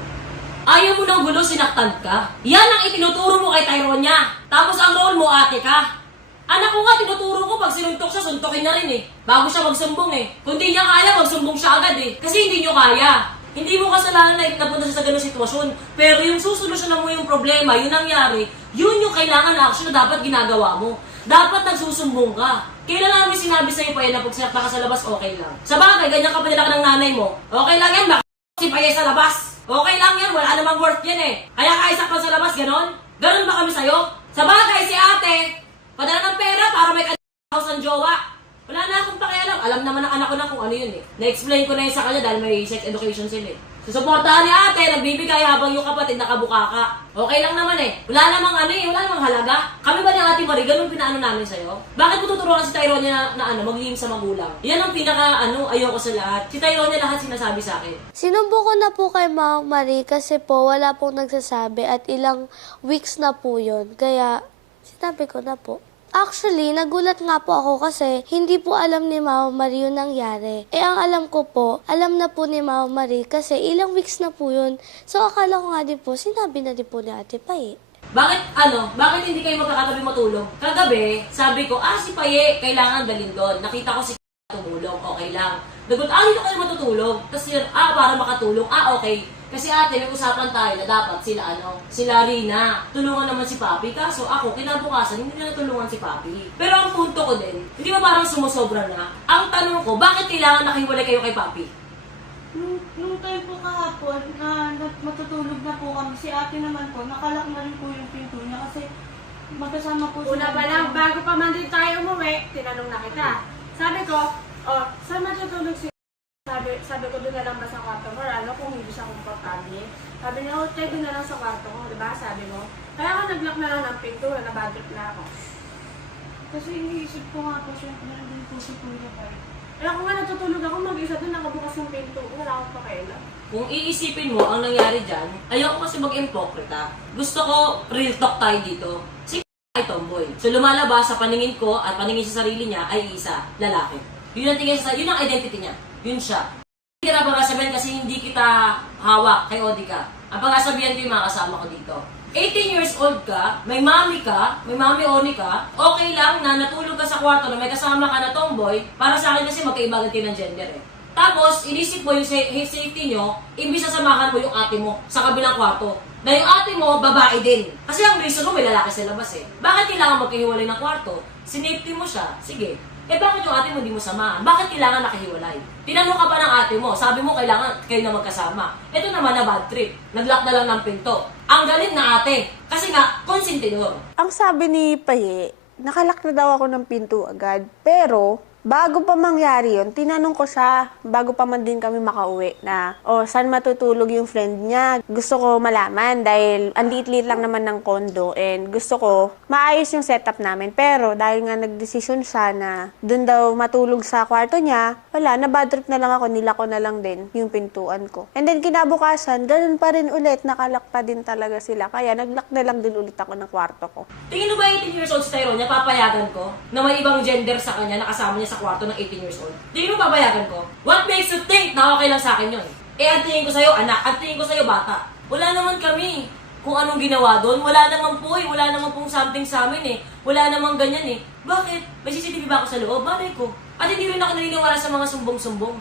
Ayaw mo ng gulo, sinaktan ka? Yan ang itinuturo mo kay Tyronia. Tapos ang role mo, ate ka. Anak ko nga, tinuturo ko pag sinuntok siya, suntokin na rin eh. Bago siya magsumbong eh. Kung di niya kaya, magsumbong siya agad eh. Kasi hindi niyo kaya. Hindi mo kasalanan na napunta siya sa ganung sitwasyon. Pero yung susolusyonan mo yung problema, yun nangyari, yun yung kailangan na action na dapat ginagawa mo. Dapat nagsusumbong ka. Kailan namin sinabi sa'yo pa yan na pag sinakta ka sa labas, okay lang. Sa bagay, ganyan ka pa ng nanay mo. Okay lang yan, si Paye sa labas. Okay lang yan, wala namang worth yan eh. Kaya kaya saktan sa labas, ganon? Ganon ba kami sa'yo? Sa bagay, si ate, padala ng pera para may house ng jowa. Wala na akong pakialam. Alam naman ng anak ko na kung ano yun eh. Na-explain ko na yun sa kanya dahil may sex education sila eh. Susuportahan ni ate, nagbibigay habang yung kapatid nakabuka ka. Okay lang naman eh. Wala namang ano eh, wala namang halaga. Kami ba ni Ate Marie, ganun pinaano namin sa'yo? Bakit mo tuturuan si Tyronia na maghihim sa magulang? Yan ang pinaka ayoko sa lahat. Si Tyronia lahat sinasabi sa akin. Sinumbo ko na po kay Mama Marie kasi po wala pong nagsasabi at ilang weeks na po yun. Kaya sinabi ko na po. Actually, nagulat nga po ako kasi hindi po alam ni Mama Marie yung nangyari. Eh, ang alam ko po, alam na po ni Mama Marie kasi ilang weeks na po yun. So, akala ko nga din po, sinabi na din po ni Ate Paye. Bakit hindi kayo magkakatabi matulog? Kagabi, sabi ko, si Paye, kailangan dalhin doon. Nakita ko si tumulong, okay lang. Nagot, dito kayo matutulog. Tapos yun, para makatulong, okay. Kasi ate, may usapan tayo na dapat sila Rina, tulungan naman si Papi. Kaso ako, kinabukasan, hindi na natulungan si Papi. Pero ang punto ko din, hindi ba parang sumusobra na? Ang tanong ko, bakit kailangan nakahiwalay kayo kay Papi? Nung time po kahapon, na matutulog na po kami, si ate naman po, nakalak na rin po yung pinto niya kasi magkasama po sila. Una pa lang, bago pa man din tayo umuwi, tinanong na kita. Sabi ko, saan matutulog si sabi ko doon na lang ba sa kwarto mo, kung hindi siya komportable. Sabi niya, tayo doon na lang sa kwarto mo, diba? Sabi mo. Kaya ako nag-lock na lang ng pinto, nabadrip na ako. Kasi iniisip ko nga po, syempre na din po si Kuya Pai. Kaya ako nga natutulog ako, mag-isa doon, nakabukas ng pinto. Wala akong pakailan. Kung iisipin mo ang nangyari dyan, ayoko kasi mag-impokrita. Gusto ko real talk tayo dito. Si ay tomboy. So lumalabas sa paningin ko at paningin sa sarili niya ay isa, lalaki. Yun ang tingin sa yun ang identity niya. Yun siya. Hindi ka na pagkasabihan kasi hindi kita hawak kay Odika. Ang pagkasabihan ko yung mga kasama ko dito. 18 years old ka, may mami Oni ka, okay lang na natulog ka sa kwarto na may kasama ka na tomboy, para sa akin kasi magkaibagan kayo ng gender eh. Tapos, inisip mo yung safety nyo, imbis na samahan mo yung ate mo sa kabilang kwarto. Na yung ate mo, babae din. Kasi ang reason mo, may lalaki sa labas eh. Bakit kailangan magkahiwalay ng kwarto? Sinafety mo siya, sige. Bakit yung ate mo hindi mo samahan? Bakit kailangan nakahiwalay? Tinanong ka pa ng ate mo, sabi mo kailangan kayo na magkasama. Ito naman na bad trip. Nag-lock na lang ng pinto. Ang galit na ate. Kasi nga, konsentidor. Ang sabi ni Paye, nakalak na daw ako ng pinto agad. Pero, Bago pa mangyari yun, tinanong ko siya, bago pa man din kami makauwi, na, saan matutulog yung friend niya? Gusto ko malaman dahil ang liit-liit lang naman ng kondo and gusto ko maayos yung setup namin. Pero dahil nga nagdesisyon siya na dun daw matulog sa kwarto niya, wala, na bad trip na lang ako, nilako na lang din yung pintuan ko. And then kinabukasan, ganun pa rin ulit, nakalak pa din talaga sila. Kaya naglock na lang din ulit ako ng kwarto ko. Tingin mo ba 18 years old si Tyrone niya, papayagan ko na may ibang gender sa kanya, nakasama niya sa kwarto ng 18 years old? Tingin mo papayagan ko? What makes you think na okay lang sa akin yun? Ang tingin ko sa'yo, anak. Ang tingin ko sa'yo, bata. Wala naman kami kung anong ginawa doon. Wala naman po eh. Wala naman pong something sa amin eh. Wala naman ganyan eh. Bakit? May CCTV ba ako sa loob? Malay ko. At hindi rin ako naniniwala sa mga sumbong-sumbong.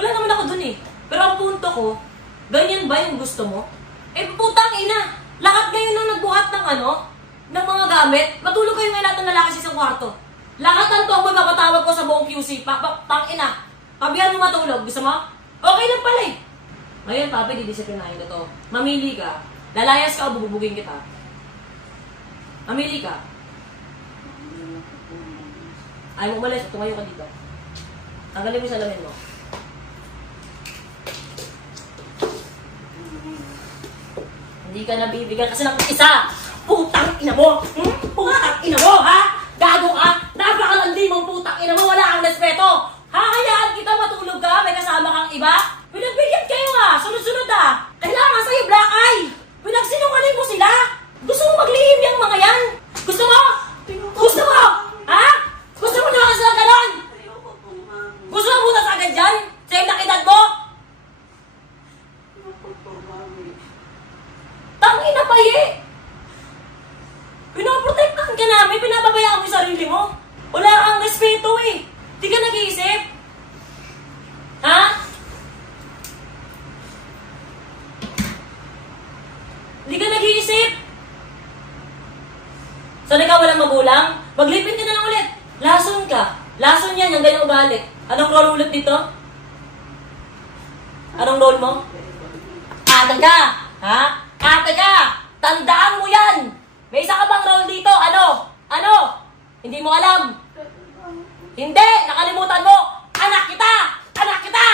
Wala naman ako doon eh. Pero ang punto ko, ganyan ba yung gusto mo? Putang ina! Lahat ngayon nang nagbuhat ng ng mga gamit, matulog kayo ngayon lahat ng lalaki sa isang kwarto. Lahat ng to, mapapatawag ko sa buong QC. Tang ina. Pabihan mo matulog. Gusto mo? Okay lang pala eh. Ngayon, papi, didisiplinahin ko to. Mamili ka. Lalayas ka o bububugin kita. Mamili ka. Ayaw mo umalis. Tumayo ka dito. Tanggalin mo yung salamin mo. Hindi ka nabibigyan kasi ng isa. Putang ina mo! Putang ina mo, ha? Gago ka! Napakalandi mong putang ina mo! Wala kang respeto! Hahayaan kita matulog ka? May kasama kang iba? Pinagbigyan kayo ha! Sunod-sunod ha! Kailangan sa'yo black eye! Pinagsinungaling mo sila! Gusto mo maglihim yung mga yan? Gusto mo? Gusto mo? Ha? Gusto mo naman sila ganon? Gusto mo butas agad dyan? Same na edad mo? Tangina pa eh! Pinoprotektahan ka namin, pinababayaan mo yung sarili mo. Wala kang respeto eh. Di ka nag-iisip? Ha? Di ka nag-iisip? Sana ka walang magulang? Maglipit ka na lang ulit. Lason ka. Lason yan, yung ganyang ugali. Anong role ulit dito? Anong role mo? Ate ka! Ha? Ate ka! Tandaan mo yan! May isa ka bang role dito? Ano? Hindi mo alam? Hindi! Nakalimutan mo! Anak kita! Anak kita!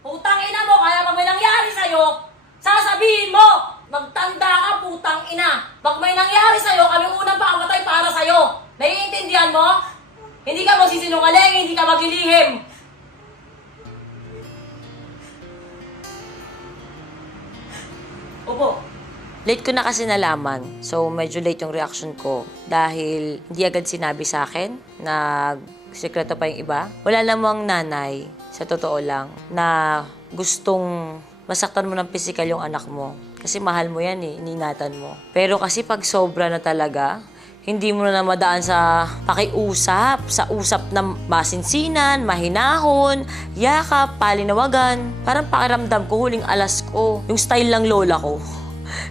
Putang ina mo! Kaya pag may nangyari sa'yo, sasabihin mo, magtanda ka, putang ina! Pag may nangyari sa'yo, kami unang pakamatay para sa'yo! Naiintindihan mo? Hindi ka magsisinungaling, hindi ka maglilihim! Opo. Late ko na kasi nalaman. So, medyo late yung reaction ko. Dahil hindi agad sinabi sa akin na sikreto pa yung iba. Wala namang nanay, sa totoo lang, na gustong masaktan mo ng physical yung anak mo. Kasi mahal mo yan eh, iniingatan mo. Pero kasi pag sobra na talaga, hindi mo na madaan sa pakiusap, sa usap na masinsinan, mahinahon, yakap, palinawagan. Parang pakiramdam ko, huling alas ko. Yung style ng lola ko.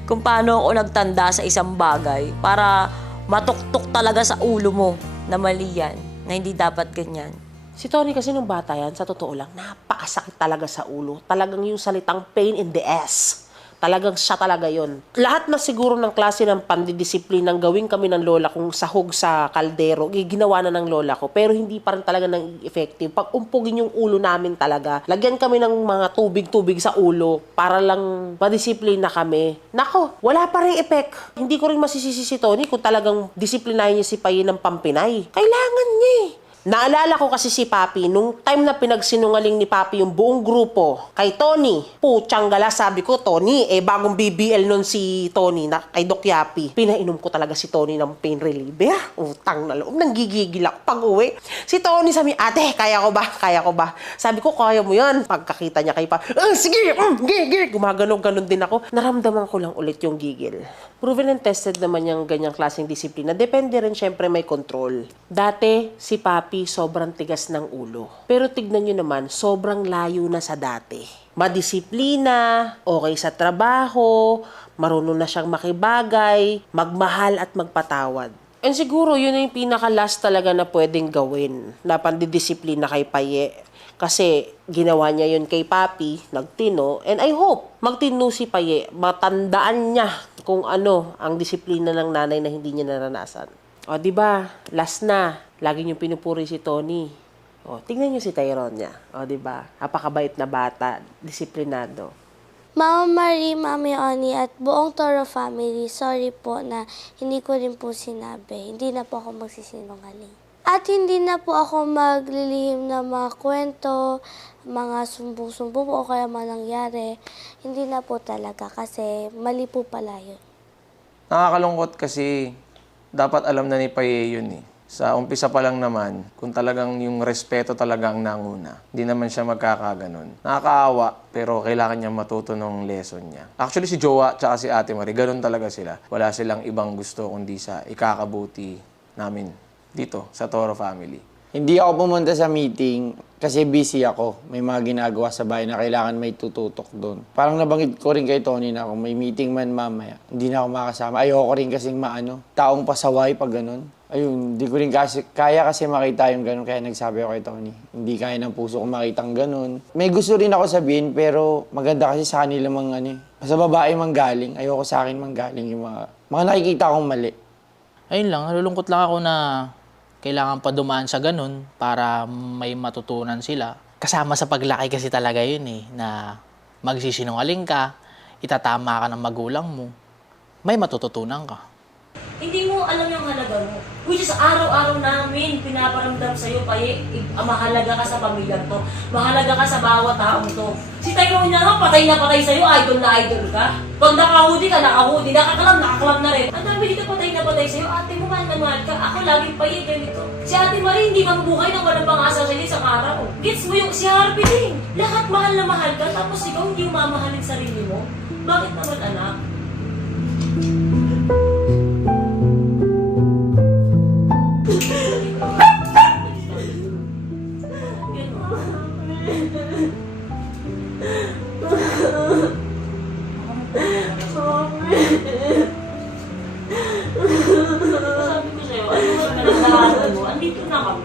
Kung paano ako nagtanda sa isang bagay para matuktok talaga sa ulo mo na mali yan, na hindi dapat ganyan. Si Tony kasi nung bata yan, sa totoo lang, napakasakit talaga sa ulo. Talagang yung salitang pain in the ass. Talagang siya talaga yon. Lahat na siguro ng klase ng pandidisiplinang gawin kami ng lola kong sahog sa kaldero, ginawa na ng lola ko. Pero hindi pa rin talaga nang effective. Pag umpugin yung ulo namin talaga, lagyan kami ng mga tubig-tubig sa ulo para lang madisiplina kami. Nako, wala pa rin effect. Hindi ko rin masisisi si Tony kung talagang disiplinahin niya si Paye ng Pampinay. Kailangan niya eh. Naalala ko kasi si Papi, nung time na pinagsinungaling ni Papi yung buong grupo kay Tony, putsang gala, sabi ko, Tony, bagong BBL nun si Tony na kay Doc Yapi. Pinainom ko talaga si Tony ng pain reliever. Utang na loob, nanggigigil ako pag uwi. Si Tony sabi, ate, kaya ko ba? Kaya ko ba? Sabi ko, kaya mo yan. Pagkakita niya kay Papi, sige, gigil. Gumaganon-ganon din ako. Naramdaman ko lang ulit yung gigil. Proven and tested naman yung ganyang klaseng disiplina. Depende rin, syempre, may control. Dati, si Papi, sobrang tigas ng ulo. Pero tignan nyo naman, sobrang layo na sa dati. Madisiplina, okay sa trabaho, marunong na siyang makibagay, magmahal at magpatawad. And siguro, yun na yung pinaka-last talaga na pwedeng gawin na pandidisiplina kay Paye. Kasi ginawa niya yun kay Papi, nagtino, and I hope magtino si Paye, matandaan niya kung ano ang disiplina ng nanay na hindi niya naranasan. O, di ba? Last na. Lagi niyong pinupuri si Tony. O, tingnan niyo si Tyrone niya. O, di ba? Napakabait na bata, disiplinado. Mama Marie, Mami Oni, at buong Toro family, sorry po na hindi ko rin po sinabi. Hindi na po ako magsisinungaling. At hindi na po ako maglilihim ng mga kwento, mga sumbong-sumbong o kaya man nangyari. Hindi na po talaga kasi mali po pala yun. Nakakalungkot kasi dapat alam na ni Paye yun eh. Sa umpisa pa lang naman, kung talagang yung respeto talaga ang nanguna, hindi naman siya magkakaganon. Nakakaawa, pero kailangan niya matuto ng lesson niya. Actually, si Jowa at si Ate Marie, ganun talaga sila. Wala silang ibang gusto kundi sa ikakabuti namin dito sa Toro family. Hindi ako pumunta sa meeting kasi busy ako. May mga ginagawa sa bahay na kailangan may tututok doon. Parang nabanggit ko rin kay Tony na kung may meeting man mamaya, hindi na ako makasama. Ayoko rin kasing taong pasaway pag ganun. Ayun, hindi ko rin kaya kasi makita yung ganun. Kaya nagsabi ako kay Tony, hindi kaya ng puso ko makitang ganun. May gusto rin ako sabihin, pero maganda kasi sa kanila sa babae manggaling. Ayoko sa akin manggaling yung mga nakikita akong mali. Ayun lang, nalulungkot lang ako na kailangan pa dumaan sa ganun para may matutunan sila. Kasama sa paglaki kasi talaga yun eh, na magsisinungaling ka, itatama ka ng magulang mo, may matututunan ka. Hindi mo alam yung halaga mo. Which is araw-araw namin pinaparamdam sa'yo, Paye, mahalaga ka sa pamilyang to. Mahalaga ka sa bawat taong to. Si Tyrone niya nga, patay na patay sa'yo, idol na idol ka. Pag nakahudi ka, nakahudi. Nakakalam na rin. Ang dami dito patay na patay sa'yo, ate mo mahal na mahal ka. Ako laging Paye, ganito. Si Ate Marie hindi mabubuhay nang walang pang-asa sa'yo sa araw. Gets mo yung si Harvey din. Lahat mahal na mahal ka, tapos ikaw hindi mo mamahalin sarili mo. Bakit naman, anak? Sabi ko sa'yo, ano ba pinagdaanan mo? Andito na kami.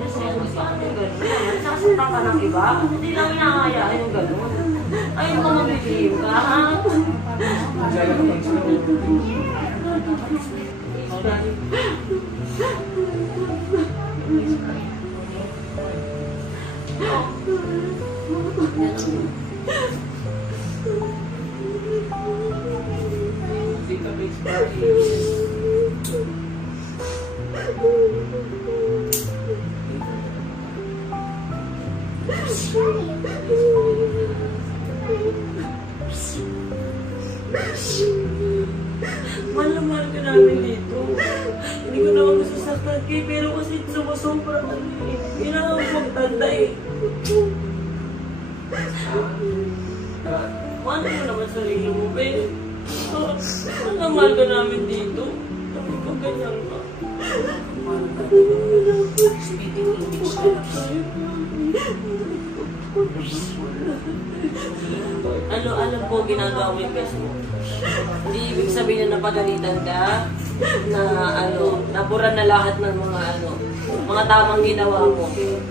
Kasi ano, paano yung gano'n? Nasasaktan ka ng iba? Hindi lang inakayaan yung gano'n. Ayun ka magbibigay ka, ha? Mahal na mahal ka namin dito. Hindi ko naman gusto saktan kayo, pero kasi sumusobra ka na eh. Kailangan ko magtanda eh. Paano mo naman sarili mo, Ben? Mahal na mahal ka namin dito. Sabi ko ganyan ka. Alam ko ginagawin kasi. Hindi ibig sabihin na napagalitan ka, na nabura na lahat ng mga tamang ginawa mo.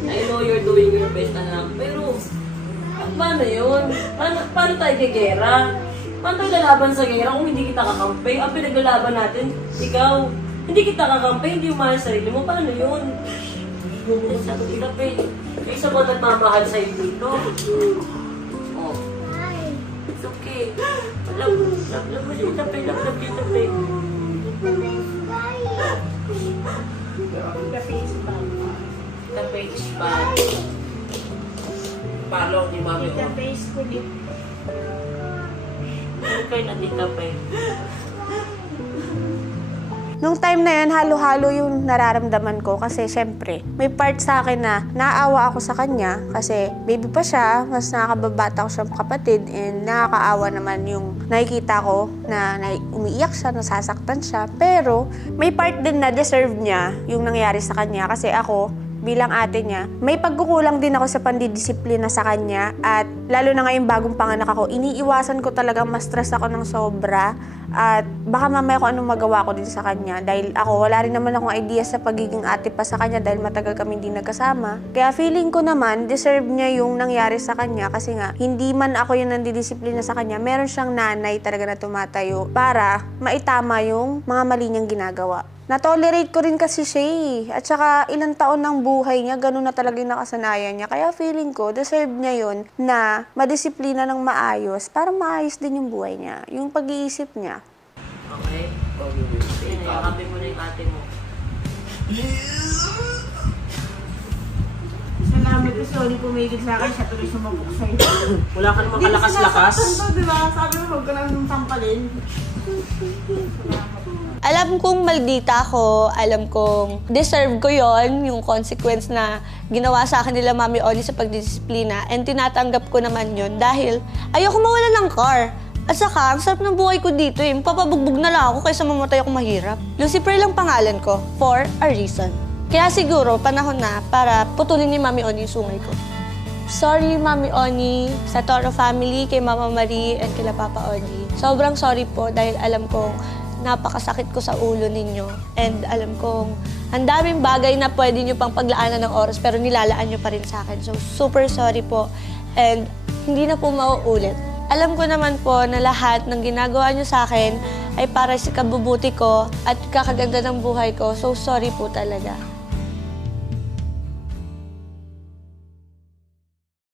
I know you're doing your best, anak. Pero, paano yun? Paano tayo gagera? Paano tayo lalaban sa gera kung hindi kita kakampi? Ang pinaglalaban natin, ikaw, hindi kita kakampi, hindi umahal sa sarili mo. Paano yun? Sabi kita, Pe. Isa ba nagmamahal sa'yo dito? Oh. It's okay. Love mo kita, Pe. Love kita, Pe. The page bad. Follow ni Mami. The face ko din. Okay na dito, Pe. Nung time na yan, halo-halo yung nararamdaman ko kasi syempre, may part sa akin na naawa ako sa kanya kasi baby pa siya, mas nakakababata ko siyang kapatid and nakakaawa naman yung nakikita ko na umiiyak siya, nasasaktan siya. Pero may part din na deserve niya yung nangyari sa kanya kasi ako, bilang ate niya, may pagkukulang din ako sa pandidisiplina sa kanya at lalo na ngayong bagong panganak ako, iniiwasan ko talaga ma-stress ako ng sobra at baka mamaya kung anong magawa ko din sa kanya dahil ako wala rin naman akong idea sa pagiging ate pa sa kanya dahil matagal kami hindi nagkasama. Kaya feeling ko naman deserve niya yung nangyari sa kanya kasi nga hindi man ako yung nandidisiplina sa kanya, meron siyang nanay talaga na tumatayo para maitama yung mga mali niyang ginagawa. Na-tolerate ko rin kasi siya eh. At saka ilang taon ng buhay niya, ganun na talaga yung nakasanayan niya. Kaya feeling ko, deserve niya yun na madisiplina ng maayos para maayos din yung buhay niya, yung pag-iisip niya. Okay? Yakapin mo na yung ate mo. Salamat ko, sorry pumilig sa akin, siya tuloy sumabok sa'yo. Wala ka namang kalakas-lakas. Diba? Sabi mo, huwag ka nang sampalin. Alam kong maldita ako, alam kong deserve ko yon yung consequence na ginawa sa akin nila Mami Oni sa pagdisiplina, and tinatanggap ko naman yon dahil ayoko mawala ng car. At saka, ang sarap ng buhay ko dito eh. Papabugbog na lang ako kaysa mamatay ako mahirap. Lucifer lang pangalan ko, for a reason. Kaya siguro, panahon na para putulin ni Mami Oni yung sungay ko. Sorry, Mami Oni, sa Toro family, kay Mama Marie, and kila Papa Oni. Sobrang sorry po dahil alam kong napakasakit ko sa ulo ninyo. And alam kong ang daming bagay na pwede nyo pang paglaanan ng oras pero nilalaan nyo pa rin sa akin. So, super sorry po. And hindi na po mauulit. Alam ko naman po na lahat ng ginagawa nyo sa akin ay para sa kabubuti ko at kakaganda ng buhay ko. So, sorry po talaga.